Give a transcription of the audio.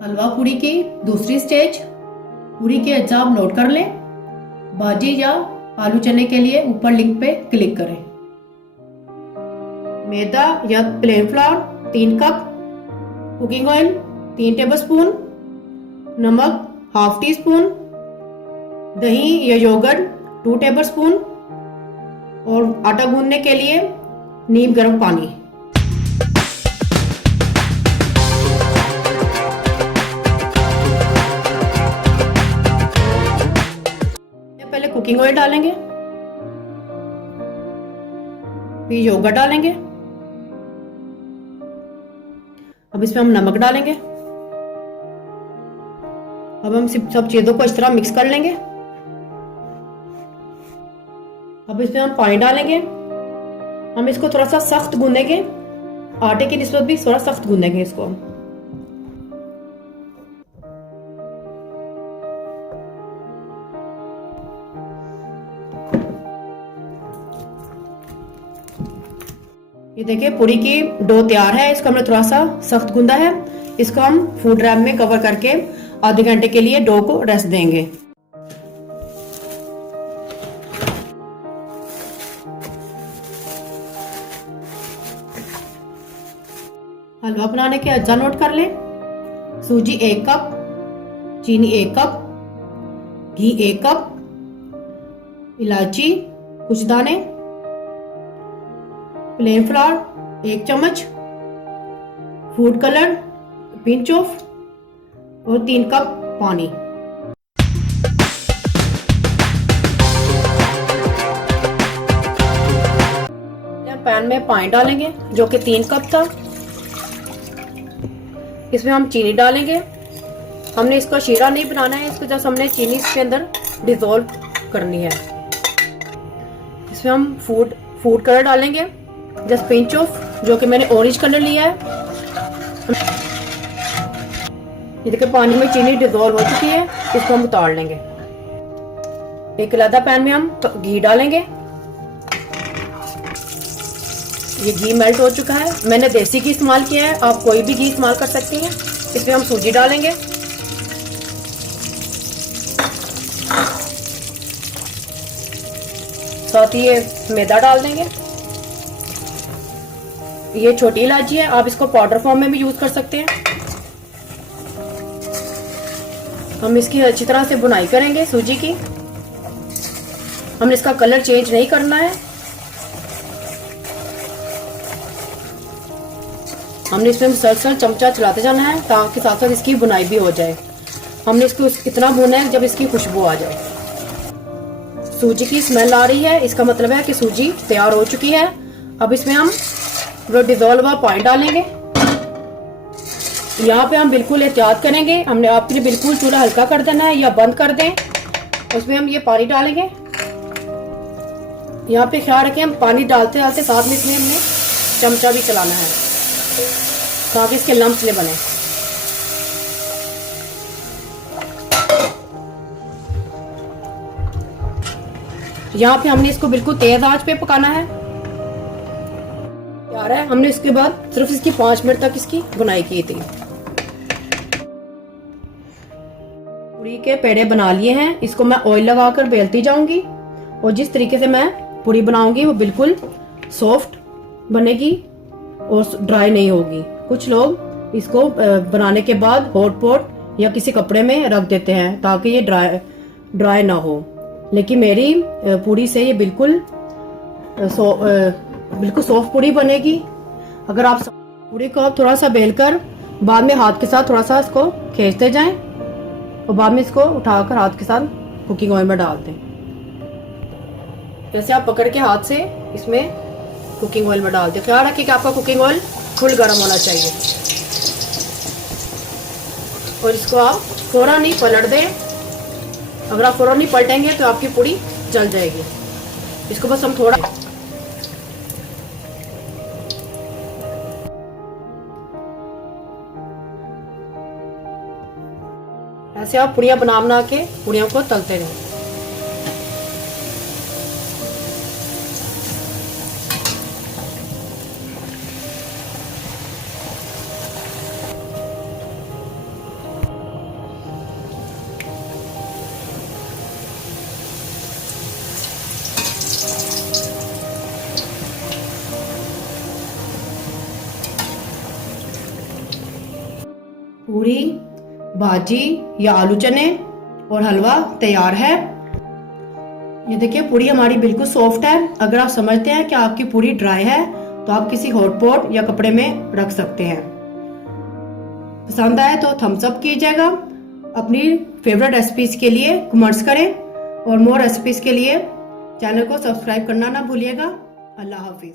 हलवा पूरी की दूसरी स्टेज। पूरी के अज्जा आप नोट कर लें। भाजी या आलू चने के लिए ऊपर लिंक पे क्लिक करें। मैदा या plane flower 3 cup, cooking oil 3 tablespoon, नमक हाफ टी स्पून, दही या योगर्ट 2 टेबलस्पून और आटा गूंदने के लिए नीम गर्म पानी। पहले कुकिंग ऑयल डालेंगे, फिर योगर्ट डालेंगे। अब इसमें हम नमक डालेंगे। अब हम सब चीजों को इस तरह मिक्स कर लेंगे। अब इसमें हम पानी डालेंगे। हम इसको थोड़ा सा सख्त गूंदेंगे, आटे की निस्बत भी थोड़ा सख्त गूंदेंगे इसको हम। ये देखिए पूरी की डो तैयार है। इसको हमने थोड़ा सा सख्त गूंदा है। इसको हम फूड रैप में कवर करके आधे घंटे के लिए डो को रेस्ट देंगे। हलवा बनाने के अज्जा नोट कर लें। सूजी 1 कप, चीनी 1 कप, घी 1 कप, इलायची कुछ दाने, प्लेन फ्लावर 1 चम्मच, फूड कलर पिंच ऑफ और 3 कप पानी। पैन में पानी डालेंगे जो कि 3 कप था। इसमें हम चीनी डालेंगे। हमने इसका शीरा नहीं बनाना है, इसको जस्ट हमने चीनी इसके अंदर डिजोल्व करनी है। इसमें हम फूड कलर डालेंगे, जस्ट पिंच ऑफ, जो कि मैंने ऑरेंज कलर लिया है। ये देखिए पानी में चीनी डिजोल्व हो चुकी है। इसको हम उतार लेंगे। एक अलग पैन में हम घी डालेंगे। ये घी मेल्ट हो चुका है। मैंने देसी घी इस्तेमाल किया है, आप कोई भी घी इस्तेमाल कर सकती हैं। इसमें हम सूजी डालेंगे। साथ ही ये मैदा डाल देंगे। ये छोटी इलायची है, आप इसको पाउडर फॉर्म में भी यूज कर सकते हैं। हम इसकी अच्छी तरह से बुनाई करेंगे सूजी की। हमने इसका कलर चेंज नहीं करना है। हमने इसमें मुसलसल चमचा चलाते जाना है ताकि साथ साथ इसकी बुनाई भी हो जाए। हमने इसको इतना भूना है जब इसकी खुशबू आ जाए। सूजी की स्मेल आ रही है, इसका मतलब है कि सूजी तैयार हो चुकी है। अब इसमें हम वो डिजोल्व हुआ पानी डालेंगे। यहाँ पे हम बिल्कुल एहतियात करेंगे। हमने आपके लिए बिल्कुल चूल्हा हल्का कर देना है या बंद कर दें। उसमें हम ये पानी डालेंगे। यहाँ पे ख्याल रखें, हम पानी डालते डालते साथ में इसमें हमने चमचा भी चलाना है ताकि इसके लम्स न बने। यहाँ पे हमने इसको बिल्कुल तेज आंच पे पकाना है। तैयार है। हमने इसके बाद सिर्फ इसकी 5 मिनट तक इसकी बुनाई की थी। पूरी के पेड़े बना लिए हैं। इसको मैं ऑयल लगाकर बेलती जाऊंगी और जिस तरीके से मैं पूरी बनाऊंगी वो बिल्कुल सॉफ्ट बनेगी और ड्राई नहीं होगी। कुछ लोग इसको बनाने के बाद हॉट पॉट या किसी कपड़े में रख देते हैं ताकि ये ड्राई ना हो, लेकिन मेरी पूरी से ये बिल्कुल सॉफ्ट पूरी बनेगी। अगर आप पूरी को आप थोड़ा सा बेलकर बाद में हाथ के साथ थोड़ा सा इसको खींचते जाएं और बाद में इसको उठाकर हाथ के साथ कुकिंग ऑयल में डाल दें। जैसे आप पकड़ के हाथ से इसमें कुकिंग ऑयल में डाल दें। ख्याल रखिए कि आपका कुकिंग ऑयल फुल गर्म होना चाहिए और इसको आप फौरन नहीं पलट दें। अगर आप फौरन नहीं पलटेंगे तो आपकी पूरी जल जाएगी। इसको बस हम थोड़ा ऐसे आप पूड़ियाँ बना के पूड़ियों को तलते रहें। पूरी, भाजी या आलू चने और हलवा तैयार है। ये देखिए पूरी हमारी बिल्कुल सॉफ्ट है। अगर आप समझते हैं कि आपकी पूरी ड्राई है तो आप किसी हॉट पॉट या कपड़े में रख सकते हैं। पसंद आए तो थम्स अप कीजिएगा। अपनी फेवरेट रेसिपीज के लिए कमेंट्स करें और मोर रेसिपीज के लिए चैनल को सब्सक्राइब करना ना भूलिएगा। अल्लाह हाफिज।